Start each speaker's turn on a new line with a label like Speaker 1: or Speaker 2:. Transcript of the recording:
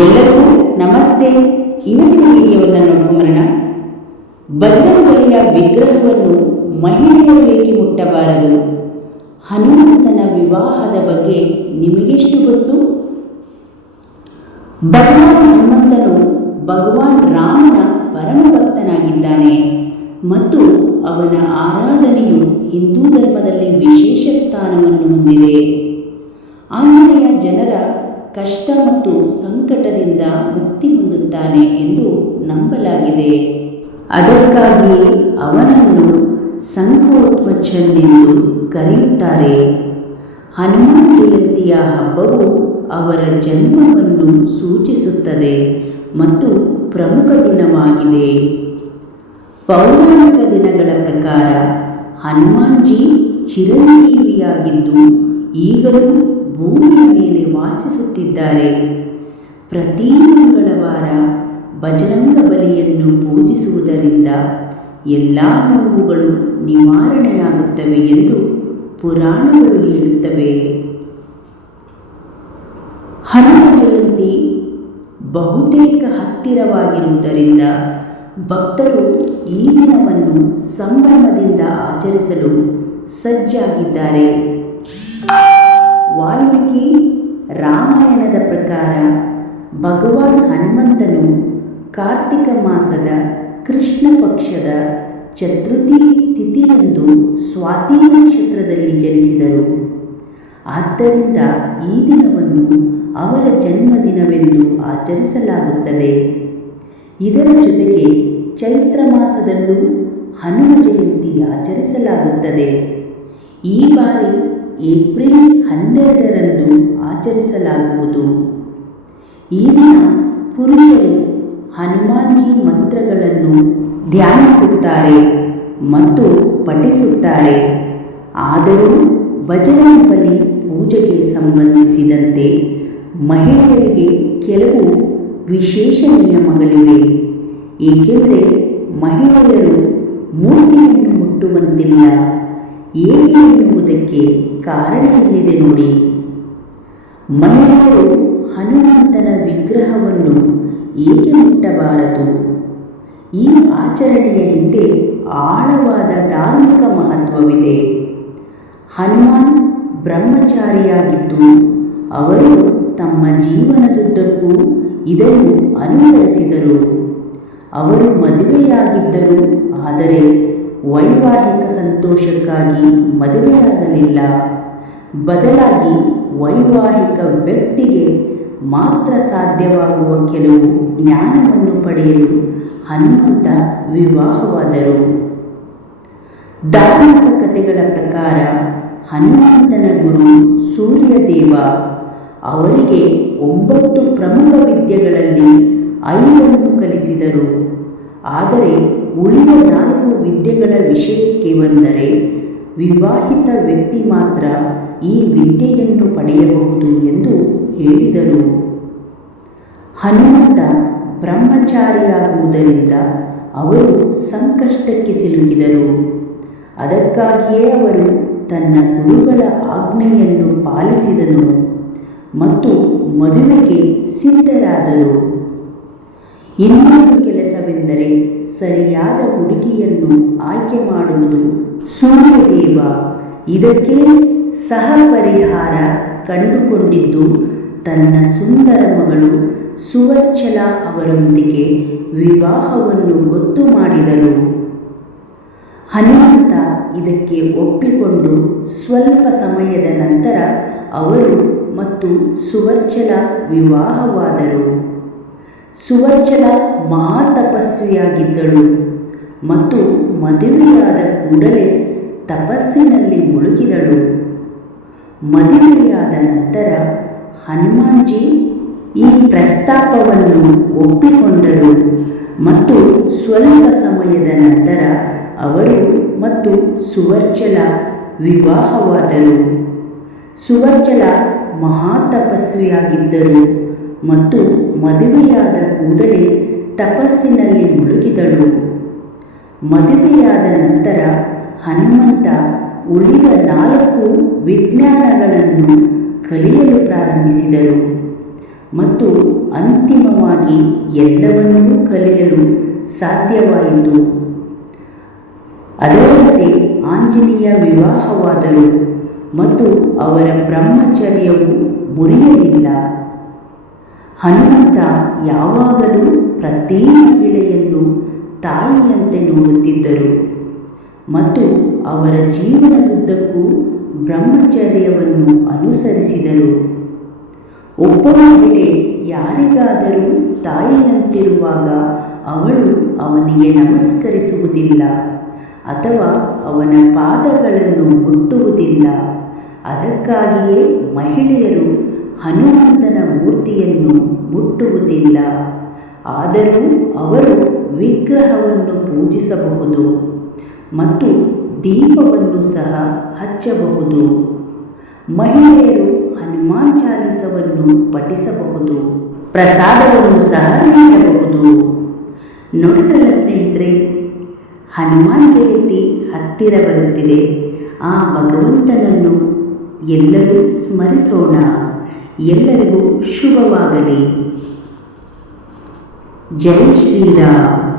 Speaker 1: ಎಲ್ಲರಿಗೂ ನಮಸ್ತೆ. ಇವತ್ತಿನ ವಿಡಿಯೋವನ್ನು ನೋಡ್ಕೊಂಬರೋಣ ಬಜರಂಗಲಿಯ ವಿಗ್ರಹವನ್ನು ಮಹಿಳೆಯರು ಏಕೆ ಮುಟ್ಟಬಾರದು? ಹನುಮಂತನ ವಿವಾಹದ ಬಗ್ಗೆ ನಿಮಗೆಷ್ಟು ಗೊತ್ತು? ಭಗವಾನ್ ಹನುಮಂತನು ಭಗವಾನ್ ರಾಮನ ಪರಮ ಭಕ್ತನಾಗಿದ್ದಾನೆ ಮತ್ತು ಅವನ ಆರಾಧನೆಯು ಹಿಂದೂ ಧರ್ಮದಲ್ಲಿ ವಿಶೇಷ ಸ್ಥಾನವನ್ನು ಹೊಂದಿದೆ. ಆಂಜನೇಯ ಜನರ ಕಷ್ಟ ಮತ್ತು ಸಂಕಟದಿಂದ ಮುಕ್ತಿ ಹೊಂದುತ್ತಾನೆ ಎಂದು ನಂಬಲಾಗಿದೆ. ಅದಕ್ಕಾಗಿಯೇ ಅವನನ್ನು ಸಂಕೋತ್ಮಚ್ಛನ್ನೆಂದು ಕರೆಯುತ್ತಾರೆ. ಹನುಮಾನ್ ಜಯಂತಿಯ ಹಬ್ಬವು ಅವರ ಜನ್ಮವನ್ನು ಸೂಚಿಸುತ್ತದೆ ಮತ್ತು ಪ್ರಮುಖ ದಿನವಾಗಿದೆ. ಪೌರಾಣಿಕ ದಿನಗಳ ಪ್ರಕಾರ ಹನುಮಾನ್ಜಿ ಚಿರಂಜೀವಿಯಾಗಿದ್ದು ಈಗಲೂ ಭೂಮಿಯ ಮೇಲೆ ವಾಸಿಸುತ್ತಿದ್ದಾರೆ. ಪ್ರತಿ ಮಂಗಳವಾರ ಬಜರಂಗ ಬಲಿಯನ್ನು ಪೂಜಿಸುವುದರಿಂದ ಎಲ್ಲ ನೋವುಗಳು ನಿವಾರಣೆಯಾಗುತ್ತವೆ ಎಂದು ಪುರಾಣಗಳು ಹೇಳುತ್ತವೆ. ಹನುಮ ಜಯಂತಿ ಬಹುತೇಕ ಹತ್ತಿರವಾಗಿರುವುದರಿಂದ ಭಕ್ತರು ಈ ದಿನವನ್ನು ಸಂಭ್ರಮದಿಂದ ಆಚರಿಸಲು ಸಜ್ಜಾಗಿದ್ದಾರೆ. ವಾಲ್ಮೀಕಿ ರಾಮಾಯಣದ ಪ್ರಕಾರ ಭಗವಾನ್ ಹನುಮಂತನು ಕಾರ್ತಿಕ ಮಾಸದ ಕೃಷ್ಣ ಪಕ್ಷದ ಚತುರ್ಥಿ ತಿಥಿಯಂದು ಸ್ವಾತಿ ನಕ್ಷತ್ರದಲ್ಲಿ ಜನಿಸಿದರು. ಆದ್ದರಿಂದ ಈ ದಿನವನ್ನು ಅವರ ಜನ್ಮದಿನವೆಂದು ಆಚರಿಸಲಾಗುತ್ತದೆ. ಇದರ ಜೊತೆಗೆ ಚೈತ್ರ ಮಾಸದಲ್ಲೂ ಹನುಮ ಜಯಂತಿ ಆಚರಿಸಲಾಗುತ್ತದೆ. ಈ ಬಾರಿ ಏಪ್ರಿಲ್ ಹನ್ನೆರಡರಂದು ಆಚರಿಸಲಾಗುವುದು. ಈ ದಿನ ಪುರುಷರು ಹನುಮಾನ್ಜಿ ಮಂತ್ರಗಳನ್ನು ಧ್ಯಾನಿಸುತ್ತಾರೆ ಮತ್ತು ಪಠಿಸುತ್ತಾರೆ. ಆದರೂ ಬಜರಂಗಬಲಿ ಪೂಜೆಗೆ ಸಂಬಂಧಿಸಿದಂತೆ ಮಹಿಳೆಯರಿಗೆ ಕೆಲವು ವಿಶೇಷ ನಿಯಮಗಳಿವೆ. ಏಕೆಂದರೆ ಮಹಿಳೆಯರು ಮೂರ್ತಿಯನ್ನು ಮುಟ್ಟುವಂತಿಲ್ಲ. ಏಕೆ ಎನ್ನುವುದಕ್ಕೆ ಕಾರಣ ಇಲ್ಲಿದೆ ನೋಡಿ. ಮಹಿಳೆಯರು ಹನುಮಂತನ ವಿಗ್ರಹವನ್ನು ಏಕೆ ಮುಟ್ಟಬಾರದು? ಈ ಆಚರಣೆಯ ಹಿಂದೆ ಆಳವಾದ ಧಾರ್ಮಿಕ ಮಹತ್ವವಿದೆ. ಹನುಮಾನ್ ಬ್ರಹ್ಮಚಾರಿಯಾಗಿದ್ದು, ಅವರು ತಮ್ಮ ಜೀವನದುದ್ದಕ್ಕೂ ಇದನ್ನು ಅನುಸರಿಸಿದರು. ಅವರು ಮದುವೆಯಾಗಿದ್ದರು, ಆದರೆ ವೈವಾಹಿಕ ಸಂತೋಷಕ್ಕಾಗಿ ಮದುವೆಯಾಗಲಿಲ್ಲ. ಬದಲಾಗಿ ವೈವಾಹಿಕ ವ್ಯಕ್ತಿಗೆ ಮಾತ್ರ ಸಾಧ್ಯವಾಗುವ ಕೆಲವು ಜ್ಞಾನವನ್ನು ಪಡೆಯಲು ಹನುಮಂತ ವಿವಾಹವಾದರು. ಧಾರ್ಮಿಕ ಕಥೆಗಳ ಪ್ರಕಾರ ಹನುಮಂತನ ಗುರು ಸೂರ್ಯದೇವ ಅವರಿಗೆ ಒಂಬತ್ತು ಪ್ರಮುಖ ವಿದ್ಯೆಗಳಲ್ಲಿ ಐದನ್ನು ಕಲಿಸಿದರು. ಆದರೆ ಉಳಿದ ನಾಲ್ಕು ವಿದ್ಯೆಗಳ ವಿಷಯಕ್ಕೆ ಬಂದರೆ ವಿವಾಹಿತ ವ್ಯಕ್ತಿ ಮಾತ್ರ ಈ ವಿದ್ಯೆಯನ್ನು ಪಡೆಯಬಹುದು ಎಂದು ಹೇಳಿದರು. ಹನುಮಂತ ಬ್ರಹ್ಮಚಾರಿಯಾಗುವುದರಿಂದ ಅವರು ಸಂಕಷ್ಟಕ್ಕೆ ಸಿಲುಕಿದರು. ಅದಕ್ಕಾಗಿಯೇ ಅವರು ತನ್ನ ಗುರುಗಳ ಆಜ್ಞೆಯನ್ನು ಪಾಲಿಸಿದನು ಮತ್ತು ಮದುವೆಗೆ ಸಿದ್ಧರಾದರು. ಇನ್ನೊಂದು ಕೆಲಸವೆಂದರೆ ಸರಿಯಾದ ಹುಡುಗಿಯನ್ನು ಆಯ್ಕೆ ಮಾಡುವುದು. ಸೂರ್ಯದೇವ, ಇದಕ್ಕೆ ಸಹ ಪರಿಹಾರ ಕಂಡುಕೊಂಡಿದ್ದು, ತನ್ನ ಸುಂದರ ಮಗಳು ಸುವರ್ಚಲ ಅವರೊಂದಿಗೆ ವಿವಾಹವನ್ನು ಗೊತ್ತು ಮಾಡಿದರು ಹನುಮಂತ ಇದಕ್ಕೆ ಒಪ್ಪಿಕೊಂಡು ಸ್ವಲ್ಪ ಸಮಯದ ನಂತರ ಅವರು ಮತ್ತು ಸುವರ್ಚಲ ವಿವಾಹವಾದರು. ಸುವರ್ಚಲ ಮಹಾತಪಸ್ವಿಯಾಗಿದ್ದಳು ಮತ್ತು ಮದುವೆಯಾದ ಕೂಡಲೇ ತಪಸ್ಸಿನಲ್ಲಿ ಮುಳುಗಿದಳು. ಮದುವೆಯಾದ ನಂತರ ಹನುಮಾನ್ಜಿ ಈ ಪ್ರಸ್ತಾಪವನ್ನು ಒಪ್ಪಿಕೊಂಡರು ಮತ್ತು ಸ್ವಲ್ಪ ಸಮಯದ ನಂತರ ಅವರು ಮತ್ತು ಸುವರ್ಜಲ ವಿವಾಹವಾದರು. ಸುವರ್ಚಲ ಮಹಾತಪಸ್ವಿಯಾಗಿದ್ದರು. ಮತ್ತು ಮದುವೆಯಾದ ಕೂಡಲೇ ತಪಸ್ಸಿನಲ್ಲಿ ಮುಳುಗಿದಳು. ಮದುವೆಯಾದ ನಂತರ ಹನುಮಂತ ಉಳಿದ ನಾಲ್ಕು ವಿಜ್ಞಾನಗಳನ್ನು ಕಲಿಯಲು ಪ್ರಾರಂಭಿಸಿದರು ಮತ್ತು ಅಂತಿಮವಾಗಿ ಎಲ್ಲವನ್ನೂ ಕಲಿಯಲು ಸಾಧ್ಯವಾಯಿತು. ಅದರಂತೆ ಆಂಜನೇಯ ವಿವಾಹವಾದರು ಮತ್ತು ಅವರ ಬ್ರಹ್ಮಚರ್ಯವು ಮುರಿಯಲಿಲ್ಲ. ಹನುಮಂತ ಯಾವಾಗಲೂ ಪ್ರತಿ ಮಹಿಳೆಯನ್ನು ತಾಯಿಯಂತೆ ನೋಡುತ್ತಿದ್ದರು. ಮತ್ತು ಅವರ ಜೀವನದುದ್ದಕ್ಕೂ ಬ್ರಹ್ಮಚರ್ಯವನ್ನು ಅನುಸರಿಸಿದರು. ಒಬ್ಬ ಮಹಿಳೆ ಯಾರಿಗಾದರೂ ತಾಯಿಯಂತಿರುವಾಗ ಅವಳು ಅವನಿಗೆ ನಮಸ್ಕರಿಸುವುದಿಲ್ಲ ಅಥವಾ ಅವನ ಪಾದಗಳನ್ನು ಮುಟ್ಟುವುದಿಲ್ಲ. ಅದಕ್ಕಾಗಿಯೇ ಮಹಿಳೆಯರು ಹನುಮಂತನ ಮೂರ್ತಿಯನ್ನು ಮುಟ್ಟುವುದಿಲ್ಲ. ಆದರೂ ಅವರು ವಿಗ್ರಹವನ್ನು ಪೂಜಿಸಬಹುದು ಮತ್ತು ದೀಪವನ್ನು ಸಹ ಹಚ್ಚಬಹುದು. ಮಹಿಳೆಯರು ಹನುಮಾನ್ ಚಾಲಿಸವನ್ನು ಪಠಿಸಬಹುದು, ಪ್ರಸಾದವನ್ನು ಸಹ ನೀಡಬಹುದು. ನೋಡಿದ್ರಲ್ಲ ಸ್ನೇಹಿತರೆ, ಹನುಮಾನ್ ಜಯಂತಿ ಹತ್ತಿರ ಬರುತ್ತಿದೆ. ಆ ಭಗವಂತನನ್ನು ಎಲ್ಲರೂ ಸ್ಮರಿಸೋಣ. ಎಲ್ಲರಿಗೂ ಶುಭವಾಗಲಿ. ಜಯ ಶ್ರೀರಾಮ್.